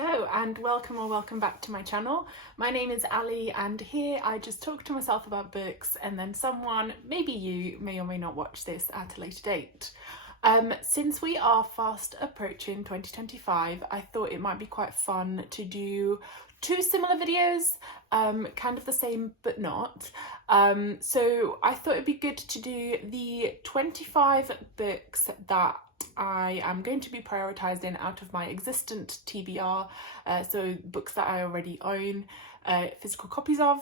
Hello and welcome back to my channel. My name is Ali and here I just talk to myself about books and then someone, maybe you, may or may not watch this at a later date. Since we are fast approaching 2025, I thought it might be quite fun to do two similar videos, kind of the same but not. So I thought it'd be good to do the 25 books that I am going to be prioritising out of my existent TBR, so books that I already own physical copies of,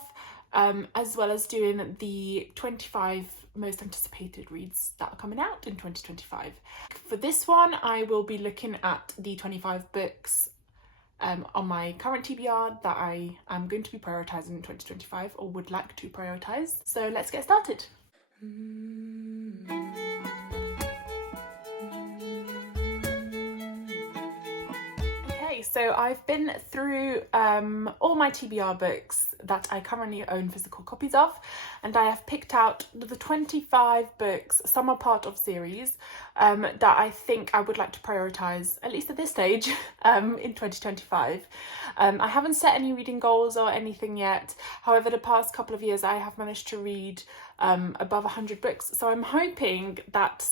as well as doing the 25 most anticipated reads that are coming out in 2025. For this one, I will be looking at the 25 books on my current TBR that I am going to be prioritising in 2025 or would like to prioritise. So let's get started. So I've been through all my TBR books that I currently own physical copies of, and I have picked out the 25 books, some are part of series, that I think I would like to prioritise, at least at this stage, in 2025. I haven't set any reading goals or anything yet. However, the past couple of years I have managed to read above 100 books, so I'm hoping that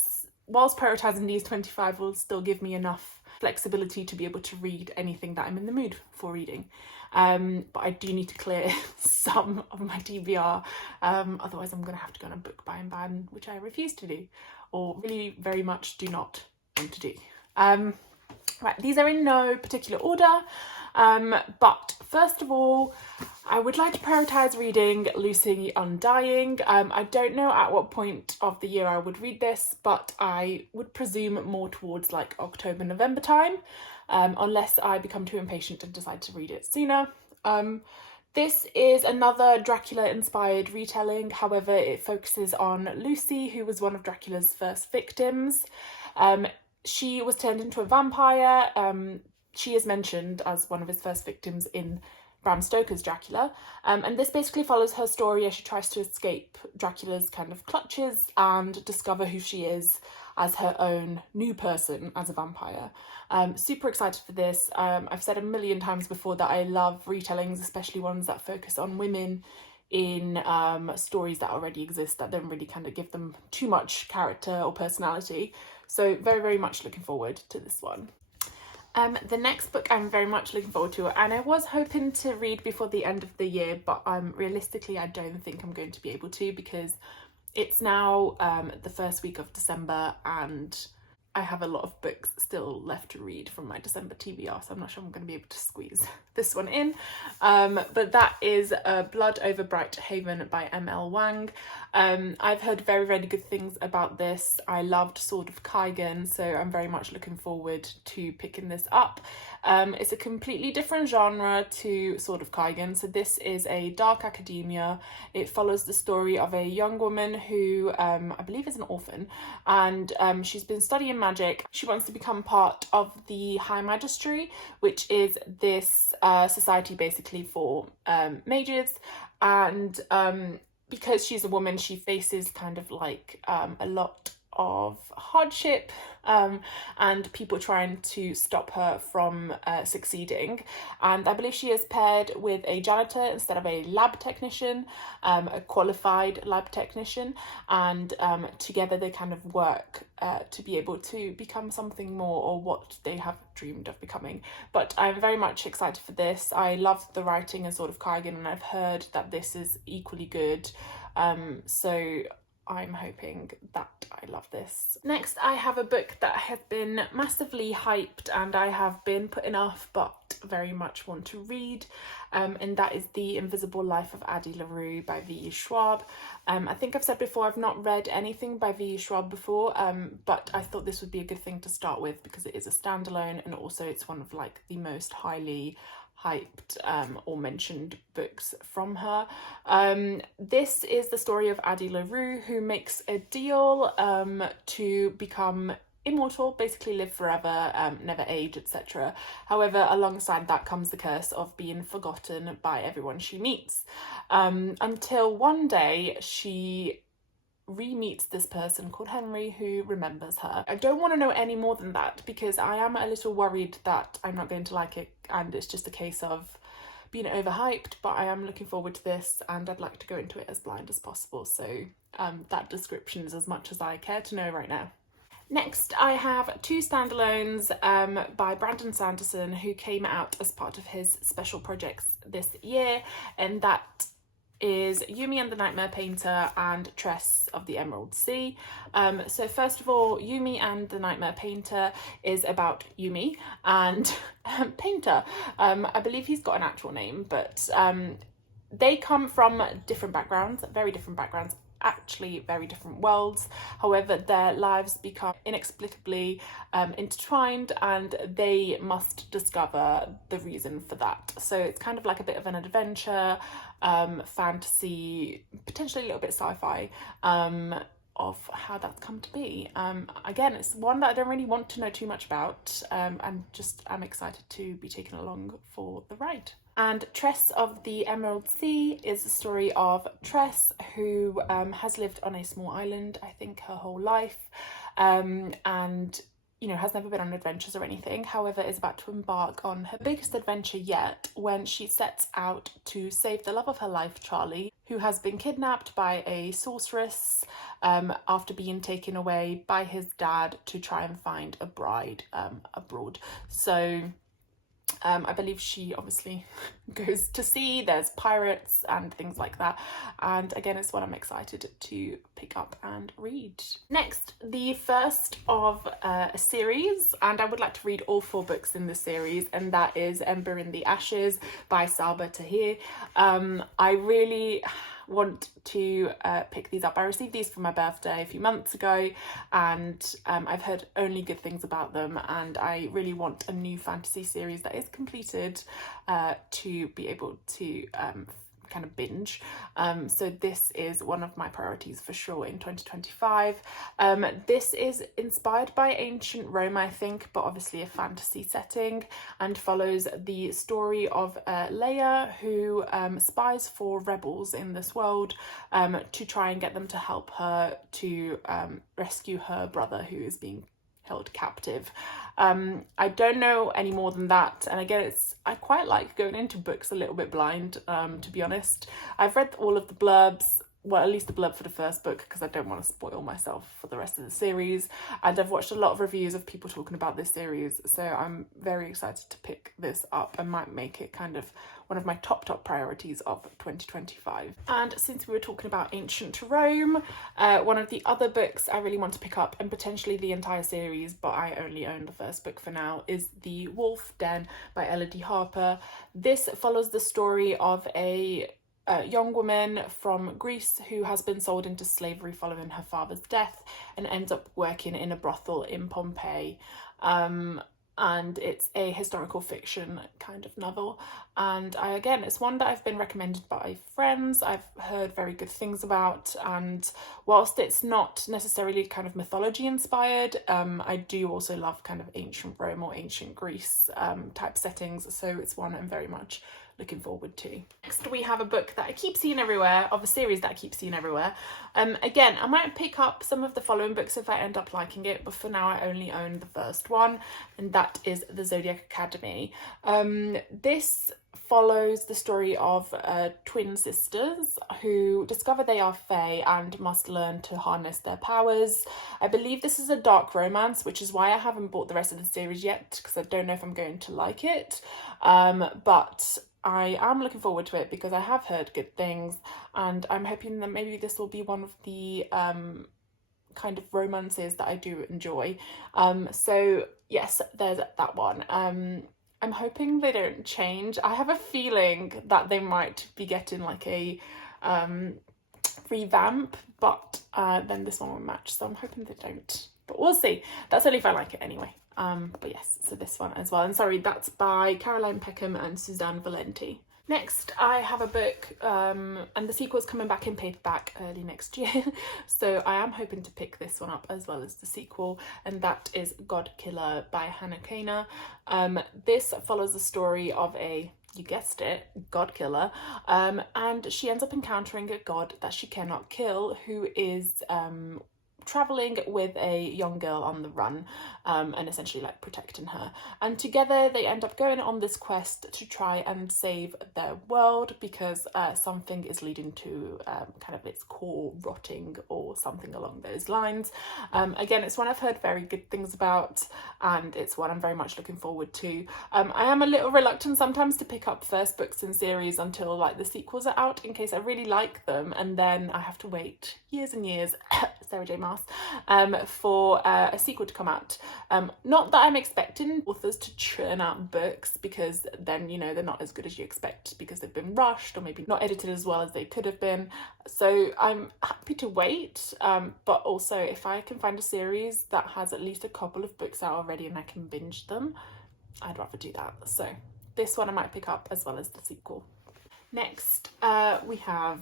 whilst prioritising these 25 will still give me enough flexibility to be able to read anything that I'm in the mood for reading. But I do need to clear some of my TBR, otherwise I'm going to have to go on a book buying ban, which I refuse to do, or really very much do not want to do. Right, these are in no particular order, but first of all, I would like to prioritise reading Lucy Undying. I don't know at what point of the year I would read this, but I would presume more towards like October, November time, unless I become too impatient and decide to read it sooner. This is another Dracula-inspired retelling, however it focuses on Lucy, who was one of Dracula's first victims. She was turned into a vampire. She is mentioned as one of his first victims in Bram Stoker's Dracula, and this basically follows her story as she tries to escape Dracula's kind of clutches and discover who she is as her own new person as a vampire. Super excited for this. I've said a million times before that I love retellings, especially ones that focus on women in stories that already exist, that don't really kind of give them too much character or personality. So very, very much looking forward to this one. The next book I'm very much looking forward to, and I was hoping to read before the end of the year, but realistically I don't think I'm going to be able to, because it's now the first week of December and I have a lot of books still left to read from my December TBR, so I'm not sure I'm going to be able to squeeze this one in. But that is Blood Over Bright Haven by M.L. Wang. I've heard very, very good things about this. I loved Sword of Kaigan, so I'm very much looking forward to picking this up. It's a completely different genre to Sword of Kaigan, so this is a dark academia. It follows the story of a young woman who I believe is an orphan, and she's been studying magic. She wants to become part of the High Magistry, which is this society basically for mages, and because she's a woman she faces kind of like a lot of hardship and people trying to stop her from succeeding, and I believe she is paired with a janitor instead of a lab technician, a qualified lab technician, and together they kind of work to be able to become something more, or what they have dreamed of becoming. But I'm very much excited for this. I loved the writing in Sword of Kaigan and I've heard that this is equally good, so I'm hoping that I love this. Next, I have a book that has been massively hyped and I have been putting off but very much want to read, and that is The Invisible Life of Addie LaRue by V.E. Schwab. I think I've said before I've not read anything by V.E. Schwab before, but I thought this would be a good thing to start with because it is a standalone, and also it's one of like the most highly hyped or mentioned books from her. This is the story of Addie LaRue, who makes a deal to become immortal, basically live forever, never age, etc. However, alongside that comes the curse of being forgotten by everyone she meets, until one day she re-meets this person called Henry who remembers her. I don't want to know any more than that because I am a little worried that I'm not going to like it and it's just a case of being overhyped, but I am looking forward to this and I'd like to go into it as blind as possible, so that description is as much as I care to know right now. Next, I have two standalones by Brandon Sanderson, who came out as part of his special projects this year, and that is Yumi and the Nightmare Painter and Tress of the Emerald Sea. So first of all, Yumi and the Nightmare Painter is about Yumi and Painter. I believe he's got an actual name, but they come from different backgrounds, very different backgrounds, actually very different worlds. However, their lives become inexplicably intertwined and they must discover the reason for that. So it's kind of like a bit of an adventure, fantasy, potentially a little bit sci-fi, of how that's come to be. Again, it's one that I don't really want to know too much about, and I'm excited to be taken along for the ride. And Tress of the Emerald Sea is the story of Tress, who has lived on a small island, I think, her whole life, and has never been on adventures or anything. However, is about to embark on her biggest adventure yet when she sets out to save the love of her life, Charlie, who has been kidnapped by a sorceress after being taken away by his dad to try and find a bride abroad. So I believe she obviously goes to sea, there's pirates and things like that, and again it's one I'm excited to pick up and read. Next, the first of a series, and I would like to read all 4 books in the series, and that is Ember in the Ashes by Saba Tahir. I really want to pick these up. I received these for my birthday a few months ago and I've heard only good things about them, and I really want a new fantasy series that is completed to be able to kind of binge. So this is one of my priorities for sure in 2025. This is inspired by ancient Rome, I think, but obviously a fantasy setting, and follows the story of Leia, who spies for rebels in this world to try and get them to help her to rescue her brother who is being held captive. I don't know any more than that, and again I quite like going into books a little bit blind, to be honest. I've read all of the blurbs, well, at least the blurb for the first book, because I don't want to spoil myself for the rest of the series, and I've watched a lot of reviews of people talking about this series, so I'm very excited to pick this up and might make it kind of one of my top priorities of 2025. And since we were talking about ancient Rome, one of the other books I really want to pick up, and potentially the entire series, but I only own the first book for now, is The Wolf Den by Elodie Harper. This follows the story of a young woman from Greece who has been sold into slavery following her father's death and ends up working in a brothel in Pompeii. And it's a historical fiction kind of novel, and it's one that I've been recommended by friends. I've heard very good things about, and whilst it's not necessarily kind of mythology inspired, I do also love kind of ancient Rome or ancient Greece type settings, so it's one I'm very much looking forward to. Next, we have a book that I keep seeing everywhere, of a series that I keep seeing everywhere. Again, I might pick up some of the following books if I end up liking it, but for now I only own the first one, and that is The Zodiac Academy. This follows the story of twin sisters who discover they are fae and must learn to harness their powers. I believe this is a dark romance, which is why I haven't bought the rest of the series yet, because I don't know if I'm going to like it, but I am looking forward to it because I have heard good things, and I'm hoping that maybe this will be one of the kind of romances that I do enjoy. So yes, there's that one. I'm hoping they don't change. I have a feeling that they might be getting like a revamp, but then this one will match, so I'm hoping they don't, but we'll see. That's only if I like it anyway. But yes, so this one as well, and sorry, that's by Caroline Peckham and Suzanne Valenti. Next, I have a book, and the sequel's coming back in paperback early next year, so I am hoping to pick this one up as well as the sequel, and that is God Killer by Hannah Kana. This follows the story of a you guessed it, god killer, and she ends up encountering a god that she cannot kill, who is traveling with a young girl on the run, and essentially like protecting her, and together they end up going on this quest to try and save their world, because something is leading to kind of its core rotting or something along those lines. Again, it's one I've heard very good things about, and it's one I'm very much looking forward to. I am a little reluctant sometimes to pick up first books in series until like the sequels are out, in case I really like them, and then I have to wait years and years Sarah J Maas for a sequel to come out. Not that I'm expecting authors to churn out books, because then, you know, they're not as good as you expect because they've been rushed or maybe not edited as well as they could have been. So I'm happy to wait, but also if I can find a series that has at least a couple of books out already and I can binge them, I'd rather do that. So this one I might pick up as well as the sequel. Next, we have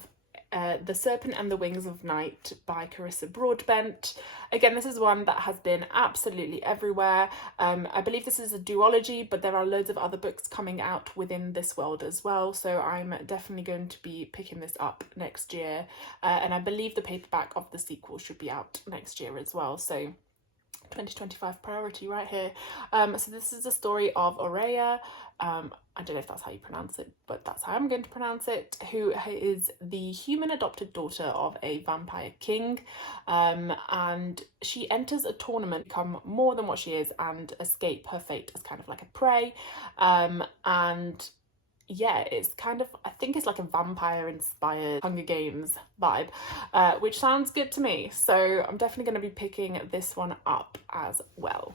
The Serpent and the Wings of Night by Carissa Broadbent. Again, this is one that has been absolutely everywhere. I believe this is a duology, but there are loads of other books coming out within this world as well, so I'm definitely going to be picking this up next year, and I believe the paperback of the sequel should be out next year as well, so 2025 priority right here. So this is the story of Aurea, I don't know if that's how you pronounce it, but that's how I'm going to pronounce it, who is the human adopted daughter of a vampire king, and she enters a tournament to become more than what she is and escape her fate as kind of like a prey, and yeah, it's kind of, I think it's like a vampire inspired Hunger Games vibe, which sounds good to me, so I'm definitely going to be picking this one up as well.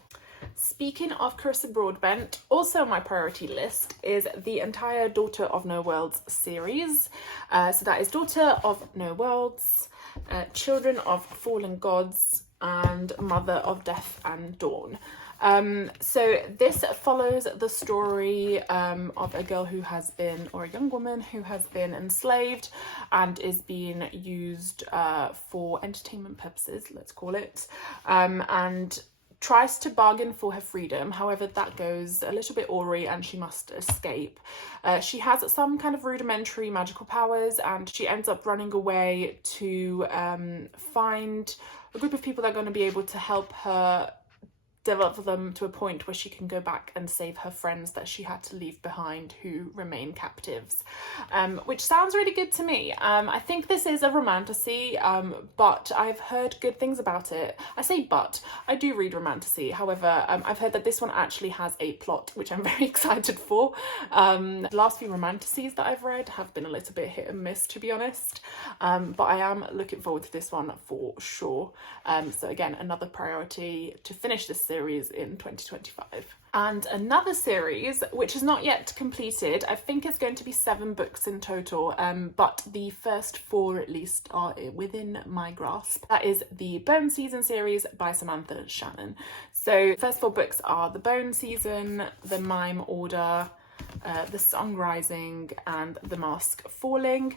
Speaking of Carissa Broadbent, also on my priority list is the entire Daughter of No Worlds series. So that is Daughter of No Worlds, Children of Fallen Gods, and Mother of Death and Dawn. So this follows the story of a girl who has been, or a young woman who has been enslaved and is being used for entertainment purposes, let's call it, and tries to bargain for her freedom. However, that goes a little bit awry and she must escape. She has some kind of rudimentary magical powers, and she ends up running away to find a group of people that are going to be able to help her develop them to a point where she can go back and save her friends that she had to leave behind who remain captives, which sounds really good to me. I think this is a romantasy, but I've heard good things about it. I say but, I do read romantasy, however, I've heard that this one actually has a plot, which I'm very excited for. The last few romantasies that I've read have been a little bit hit and miss, to be honest, but I am looking forward to this one for sure. So again, another priority to finish this series in 2025. And another series which is not yet completed, I think it's going to be 7 books in total, but the first 4 at least are within my grasp. That is the Bone Season series by Samantha Shannon. So the first 4 books are The Bone Season, The Mime Order, The Sun Rising, and The Mask Falling.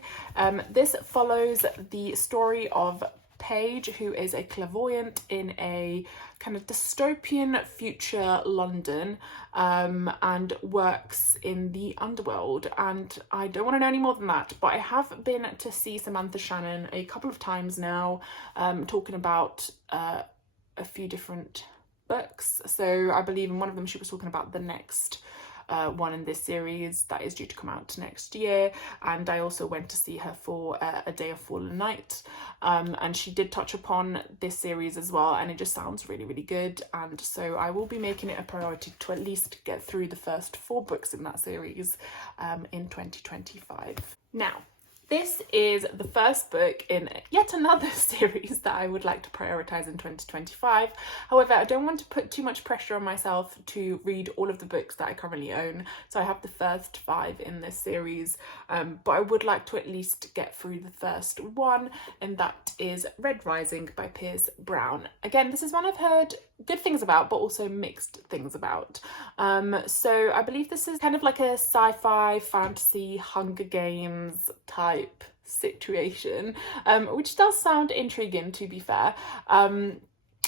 This follows the story of Paige, who is a clairvoyant in a kind of dystopian future London, and works in the underworld. And I don't want to know any more than that, but I have been to see Samantha Shannon a couple of times now, talking about a few different books. So I believe in one of them she was talking about the next one in this series that is due to come out next year, and I also went to see her for A Day of Fallen Night, and she did touch upon this series as well, and it just sounds really, really good, and so I will be making it a priority to at least get through the first 4 books in that series in 2025. Now, this is the first book in yet another series that I would like to prioritise in 2025. However, I don't want to put too much pressure on myself to read all of the books that I currently own. So I have the first 5 in this series, but I would like to at least get through the first one, and that is Red Rising by Pierce Brown. Again, this is one I've heard good things about, but also mixed things about. So I believe this is kind of like a sci-fi, fantasy, Hunger Games type situation, which does sound intriguing, to be fair.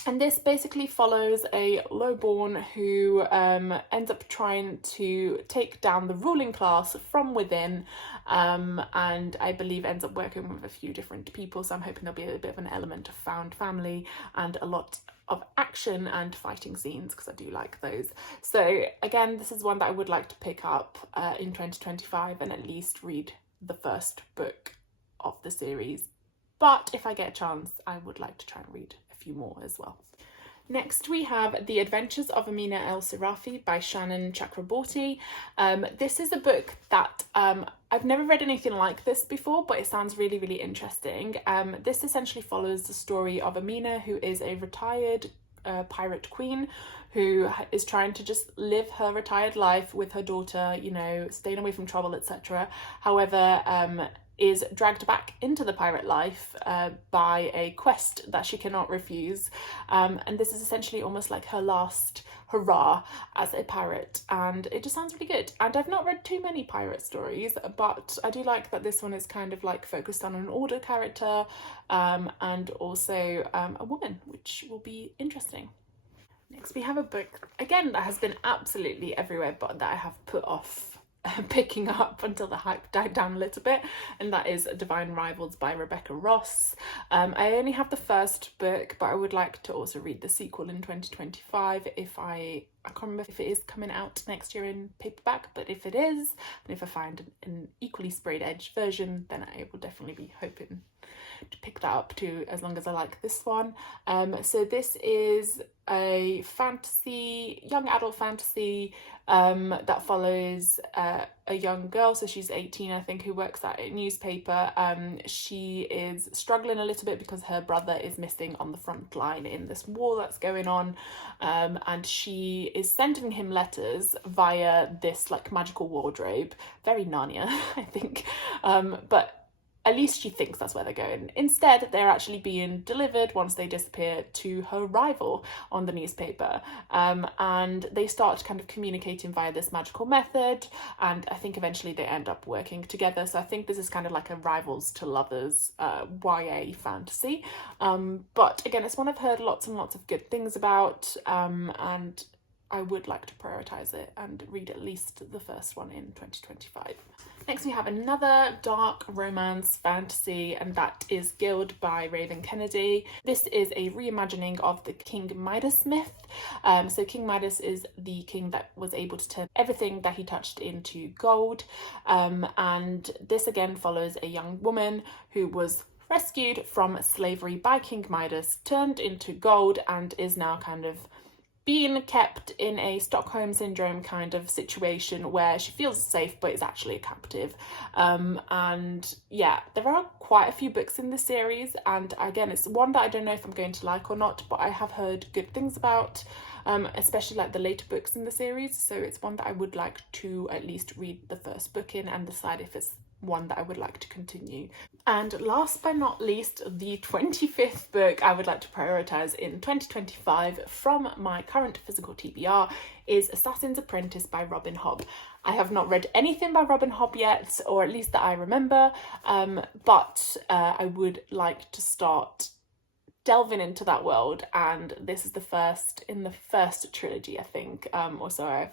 And this basically follows a lowborn who ends up trying to take down the ruling class from within, and I believe ends up working with a few different people. So I'm hoping there'll be a bit of an element of found family and a lot of action and fighting scenes, because I do like those. So again, this is one that I would like to pick up in 2025 and at least read the first book of the series. But if I get a chance, I would like to try and read a few more as well. Next we have The Adventures of Amina El-Sirafi by Shannon Chakraborty. This is a book that I've never read anything like this before, but it sounds really, really interesting. This essentially follows the story of Amina, who is a retired pirate queen who is trying to just live her retired life with her daughter, you know, staying away from trouble, etc. However, is dragged back into the pirate life by a quest that she cannot refuse, and this is essentially almost like her last hurrah as a pirate, and it just sounds really good. And I've not read too many pirate stories, but I do like that this one is kind of like focused on an older character and also a woman, which will be interesting. Next we have a book, again, that has been absolutely everywhere, but that I have put off picking up until the hype died down a little bit, and that is Divine Rivals by Rebecca Ross. I only have the first book, but I would like to also read the sequel in 2025 if I can't remember if it is coming out next year in paperback, but if it is, and if I find an equally sprayed edge version, then I will definitely be hoping to pick that up too, as long as I like this one. So this is a fantasy, young adult fantasy that follows a young girl, so she's 18 I think, who works at a newspaper. She is struggling a little bit because her brother is missing on the front line in this war that's going on, and she is sending him letters via this like magical wardrobe, very Narnia I think, but at least she thinks that's where they're going. Instead, they're actually being delivered once they disappear to her rival on the newspaper. And they start kind of communicating via this magical method, and I think eventually they end up working together. So I think this is kind of like a rivals to lovers YA fantasy. But again, it's one I've heard lots and lots of good things about, and I would like to prioritise it and read at least the first one in 2025. Next we have another dark romance fantasy, and that is Guild by Raven Kennedy. This is a reimagining of the King Midas myth. So King Midas is the king that was able to turn everything that he touched into gold, and this again follows a young woman who was rescued from slavery by King Midas, turned into gold, and is now kind of being kept in a Stockholm syndrome kind of situation where she feels safe but is actually a captive. And yeah, there are quite a few books in this series, and again, it's one that I don't know if I'm going to like or not, but I have heard good things about, especially like the later books in the series. So it's one that I would like to at least read the first book in and decide if it's one that I would like to continue. And last but not least, the 25th book I would like to prioritise in 2025 from my current physical TBR is Assassin's Apprentice by Robin Hobb. I have not read anything by Robin Hobb yet, or at least that I remember, but I would like to start delving into that world, and this is the first in the first trilogy, I think, or so I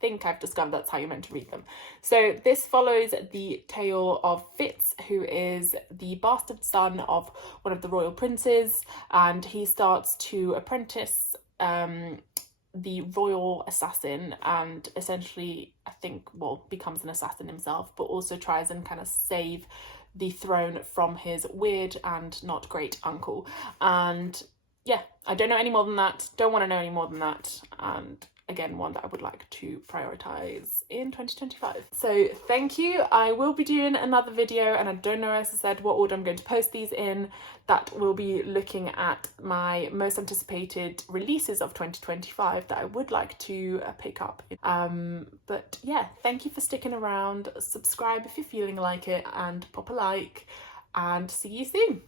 think I've discovered that's how you're meant to read them. So this follows the tale of Fitz, who is the bastard son of one of the royal princes, and he starts to apprentice the royal assassin, and essentially I think, well, becomes an assassin himself, but also tries and kind of save the throne from his weird and not great uncle. And yeah, I don't know any more than that, don't want to know any more than that, and again, one that I would like to prioritise in 2025. So thank you. I will be doing another video, and I don't know, as I said, what order I'm going to post these in. That will be looking at my most anticipated releases of 2025 that I would like to pick up. But yeah, thank you for sticking around. Subscribe if you're feeling like it, and pop a like, and see you soon.